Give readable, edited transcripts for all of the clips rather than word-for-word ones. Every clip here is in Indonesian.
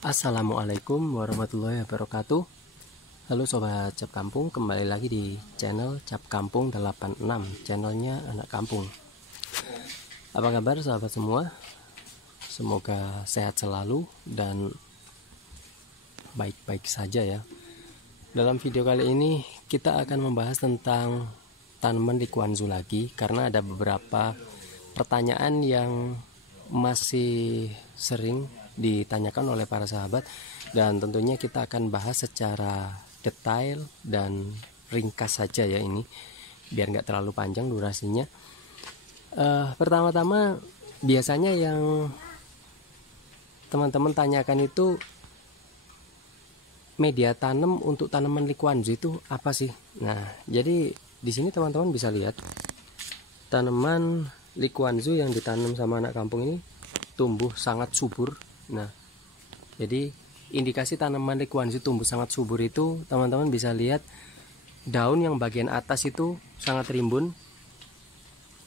Assalamualaikum warahmatullahi wabarakatuh. Halo sobat Cap Kampung, kembali lagi di channel Cap Kampung 86, channelnya anak kampung. Apa kabar sahabat semua? Semoga sehat selalu dan baik-baik saja ya. Dalam video kali ini kita akan membahas tentang tanaman liquanzu lagi, karena ada beberapa pertanyaan yang masih sering ditanyakan oleh para sahabat, dan tentunya kita akan bahas secara detail dan ringkas saja ya, ini biar nggak terlalu panjang durasinya. Pertama-tama biasanya yang teman-teman tanyakan itu media tanam untuk tanaman liquanzu itu apa sih? Nah, jadi di sini teman-teman bisa lihat tanaman liquanzu yang ditanam sama anak kampung ini tumbuh sangat subur. Nah, jadi indikasi tanaman liquanzu tumbuh sangat subur itu teman-teman bisa lihat daun yang bagian atas itu sangat rimbun,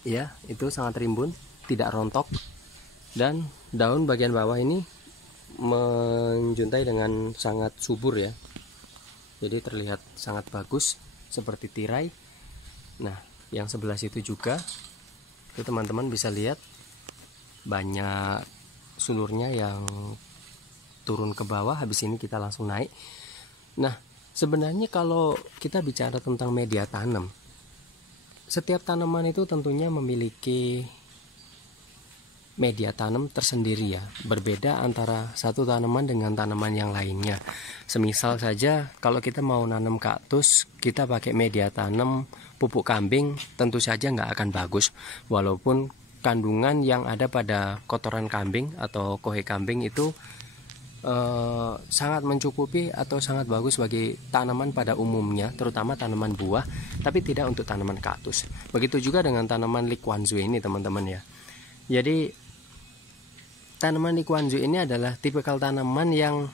ya, itu sangat rimbun, tidak rontok, dan daun bagian bawah ini menjuntai dengan sangat subur ya. Jadi terlihat sangat bagus seperti tirai. Nah, yang sebelah situ juga itu teman-teman bisa lihat banyak sulurnya yang turun ke bawah. Habis ini kita langsung naik. Nah, sebenarnya kalau kita bicara tentang media tanam, setiap tanaman itu tentunya memiliki media tanam tersendiri ya, berbeda antara satu tanaman dengan tanaman yang lainnya. Semisal saja kalau kita mau nanam kaktus, kita pakai media tanam pupuk kambing, tentu saja nggak akan bagus, walaupun kandungan yang ada pada kotoran kambing atau kohe kambing itu sangat mencukupi atau sangat bagus bagi tanaman pada umumnya, terutama tanaman buah, tapi tidak untuk tanaman kaktus. Begitu juga dengan tanaman liquanzu ini teman-teman ya. Jadi tanaman liquanzu ini adalah tipikal tanaman yang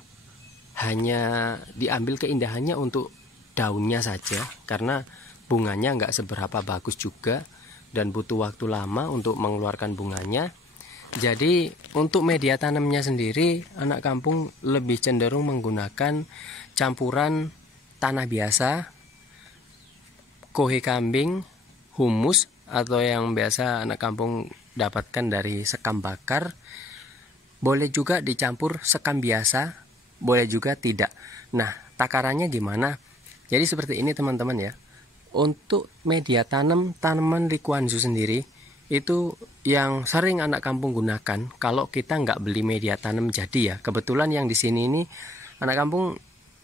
hanya diambil keindahannya untuk daunnya saja, karena bunganya nggak seberapa bagus juga dan butuh waktu lama untuk mengeluarkan bunganya. Jadi untuk media tanamnya sendiri, anak kampung lebih cenderung menggunakan campuran tanah biasa, kohe kambing, humus, atau yang biasa anak kampung dapatkan dari sekam bakar. Boleh juga dicampur sekam biasa, boleh juga tidak. Nah, takarannya gimana? Jadi seperti ini teman-teman ya. Untuk media tanam tanaman liquanzu sendiri, itu yang sering anak kampung gunakan kalau kita nggak beli media tanam jadi ya. Kebetulan yang di sini ini anak kampung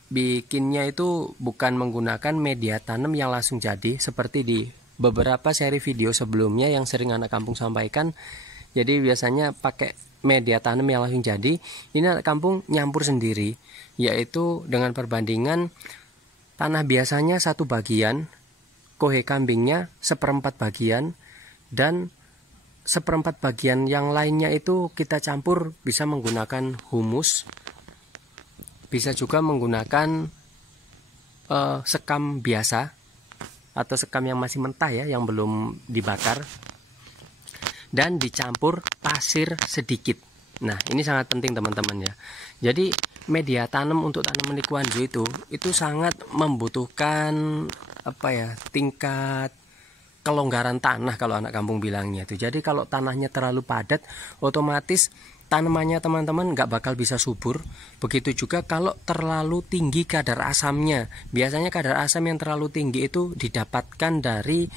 bikinnya itu bukan menggunakan media tanam yang langsung jadi seperti di beberapa seri video sebelumnya yang sering anak kampung sampaikan. Jadi biasanya pakai media tanam yang langsung jadi. Ini anak kampung nyampur sendiri, yaitu dengan perbandingan tanah biasanya 1 bagian, kohe kambingnya 1/4 bagian, dan 1/4 bagian yang lainnya itu kita campur bisa menggunakan humus, bisa juga menggunakan sekam biasa atau sekam yang masih mentah ya, yang belum dibakar, dan dicampur pasir sedikit. Nah, ini sangat penting teman-teman ya. Jadi media tanam untuk tanaman liquanzu itu sangat membutuhkan tingkat kelonggaran tanah kalau anak kampung bilangnya itu. Jadi kalau tanahnya terlalu padat, otomatis tanamannya teman-teman nggak bakal bisa subur. Begitu juga kalau terlalu tinggi kadar asamnya. Biasanya kadar asam yang terlalu tinggi itu didapatkan dari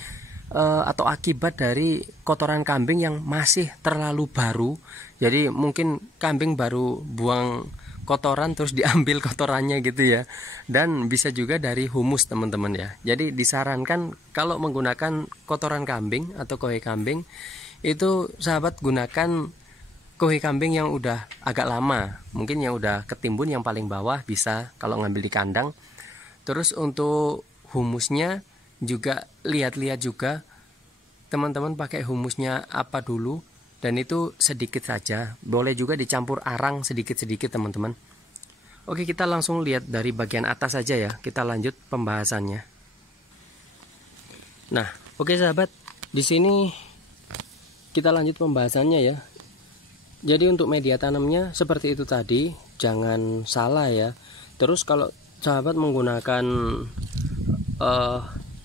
atau akibat dari kotoran kambing yang masih terlalu baru. Jadi mungkin kambing baru buang kotoran terus diambil kotorannya gitu ya. Dan bisa juga dari humus teman-teman ya. Jadi disarankan kalau menggunakan kotoran kambing atau kohe kambing, itu sahabat gunakan kohe kambing yang udah agak lama, mungkin yang udah ketimbun yang paling bawah bisa kalau ngambil di kandang. Terus untuk humusnya juga lihat-lihat juga teman-teman pakai humusnya apa dulu, dan itu sedikit saja, boleh juga dicampur arang sedikit-sedikit teman-teman. Oke, kita langsung lihat dari bagian atas saja ya, kita lanjut pembahasannya. Nah, oke sahabat, di sini kita lanjut pembahasannya ya. Jadi untuk media tanamnya seperti itu tadi, jangan salah ya. Terus kalau sahabat menggunakan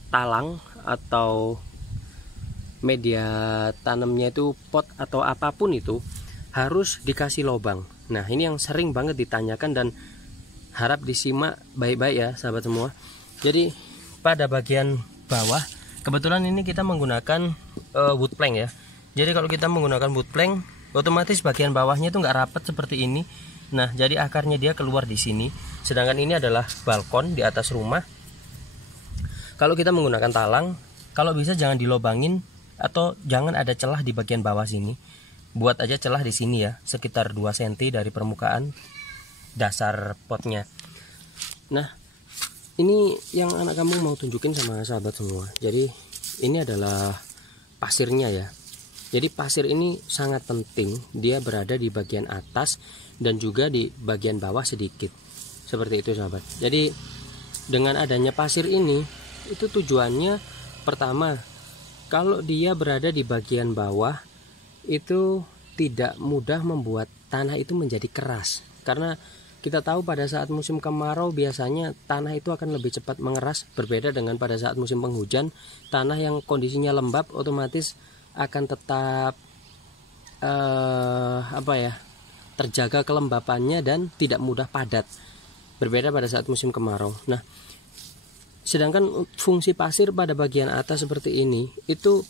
talang atau media tanamnya itu pot atau apapun itu harus dikasih lubang. Nah ini yang sering banget ditanyakan dan harap disimak baik-baik ya sahabat semua. Jadi pada bagian bawah kebetulan ini kita menggunakan wood plank ya. Jadi kalau kita menggunakan wood plank, otomatis bagian bawahnya itu nggak rapat seperti ini. Nah, jadi akarnya dia keluar di sini. Sedangkan ini adalah balkon di atas rumah. Kalau kita menggunakan talang, kalau bisa jangan dilobangin atau jangan ada celah di bagian bawah sini. Buat aja celah di sini ya, sekitar 2 cm dari permukaan dasar potnya. Nah, ini yang anak kamu mau tunjukin sama sahabat semua. Jadi ini adalah pasirnya ya. Jadi pasir ini sangat penting, dia berada di bagian atas dan juga di bagian bawah sedikit. Seperti itu sahabat. Jadi dengan adanya pasir ini, itu tujuannya pertama, kalau dia berada di bagian bawah, itu tidak mudah membuat tanah itu menjadi keras. Karena kita tahu pada saat musim kemarau biasanya tanah itu akan lebih cepat mengeras. Berbeda dengan pada saat musim penghujan, tanah yang kondisinya lembab otomatis akan tetap terjaga kelembapannya dan tidak mudah padat. Berbeda pada saat musim kemarau. Nah, sedangkan fungsi pasir pada bagian atas seperti ini itu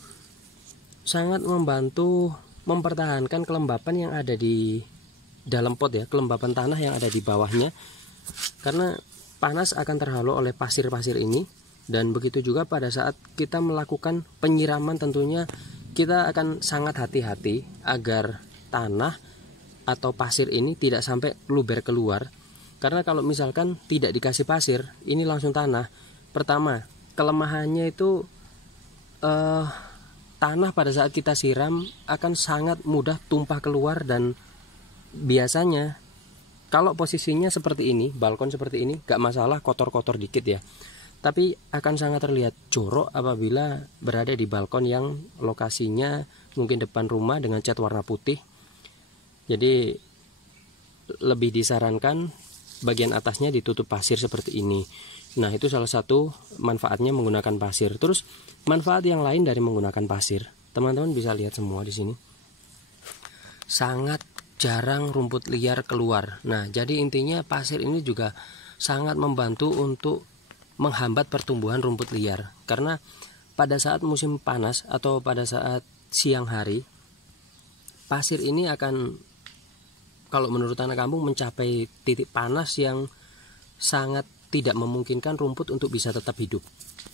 sangat membantu mempertahankan kelembapan yang ada di dalam pot ya, kelembapan tanah yang ada di bawahnya. Karena panas akan terhalau oleh pasir-pasir ini, dan begitu juga pada saat kita melakukan penyiraman tentunya kita akan sangat hati-hati agar tanah atau pasir ini tidak sampai luber keluar. Karena kalau misalkan tidak dikasih pasir, ini langsung tanah. Pertama, kelemahannya itu tanah pada saat kita siram akan sangat mudah tumpah keluar, dan biasanya kalau posisinya seperti ini, balkon seperti ini, gak masalah kotor-kotor dikit ya. Tapi akan sangat terlihat jorok apabila berada di balkon yang lokasinya mungkin depan rumah dengan cat warna putih. Jadi lebih disarankan bagian atasnya ditutup pasir seperti ini. Nah, itu salah satu manfaatnya menggunakan pasir. Terus manfaat yang lain dari menggunakan pasir, teman-teman bisa lihat semua di sini. Sangat jarang rumput liar keluar. Nah, jadi intinya pasir ini juga sangat membantu untuk menghambat pertumbuhan rumput liar. Karena pada saat musim panas atau pada saat siang hari, pasir ini akan, kalau menurut anak kampung, mencapai titik panas yang sangat tidak memungkinkan rumput untuk bisa tetap hidup.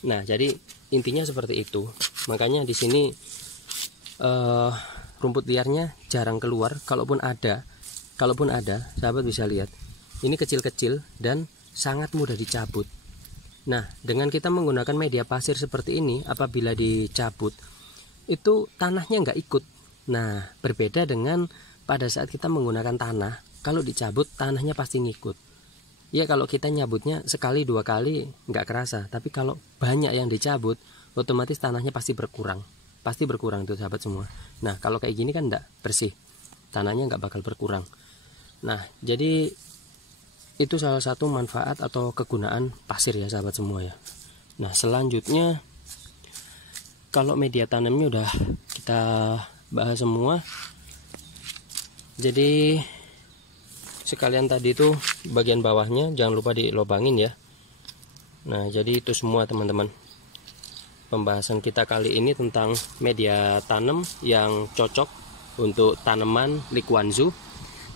Nah, jadi intinya seperti itu. Makanya di sini rumput liarnya jarang keluar. Kalaupun ada, sahabat bisa lihat, ini kecil-kecil dan sangat mudah dicabut. Nah, dengan kita menggunakan media pasir seperti ini, apabila dicabut, itu tanahnya nggak ikut. Nah, berbeda dengan pada saat kita menggunakan tanah, kalau dicabut tanahnya pasti ngikut. Ya, kalau kita nyabutnya sekali 2 kali nggak kerasa, tapi kalau banyak yang dicabut, otomatis tanahnya pasti berkurang tuh sahabat semua. Nah, kalau kayak gini kan nggak bersih, tanahnya nggak bakal berkurang. Nah, jadi itu salah satu manfaat atau kegunaan pasir ya sahabat semua ya. Nah, selanjutnya kalau media tanamnya udah kita bahas semua. Jadi sekalian tadi itu bagian bawahnya jangan lupa dilobangin ya. Nah, jadi itu semua teman-teman. Pembahasan kita kali ini tentang media tanam yang cocok untuk tanaman Liquanzu.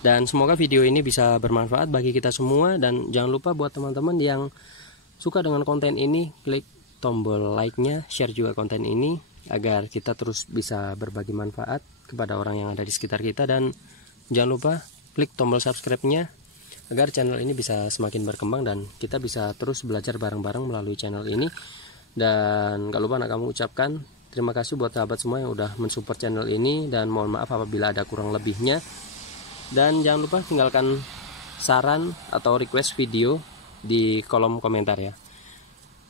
Dan semoga video ini bisa bermanfaat bagi kita semua. Dan jangan lupa buat teman-teman yang suka dengan konten ini, klik tombol like-nya, share juga konten ini, agar kita terus bisa berbagi manfaat kepada orang yang ada di sekitar kita. Dan jangan lupa klik tombol subscribe-nya, agar channel ini bisa semakin berkembang dan kita bisa terus belajar bareng-bareng melalui channel ini. Dan gak lupa anak kamu ucapkan terima kasih buat sahabat semua yang udah mensupport channel ini, dan mohon maaf apabila ada kurang lebihnya. Dan jangan lupa tinggalkan saran atau request video di kolom komentar ya.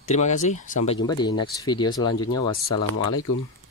Terima kasih, sampai jumpa di next video selanjutnya. Wassalamualaikum.